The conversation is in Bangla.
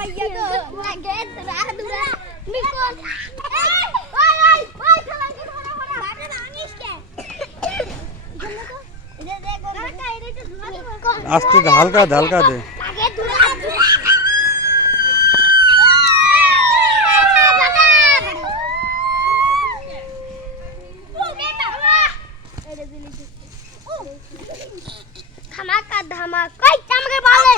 মাইয়া গো লাগে দরা দরা নিকল এই ওই খালাঙ্গি ধরা ধরা লাগে ভাঙিস কে এখানে তো এনে দে গো কাকা এটা একটু ধরা দে আস্তে হালকা হালকা দে লাগে ধরা ধামাকা ধামাকা কই আমাকে বলে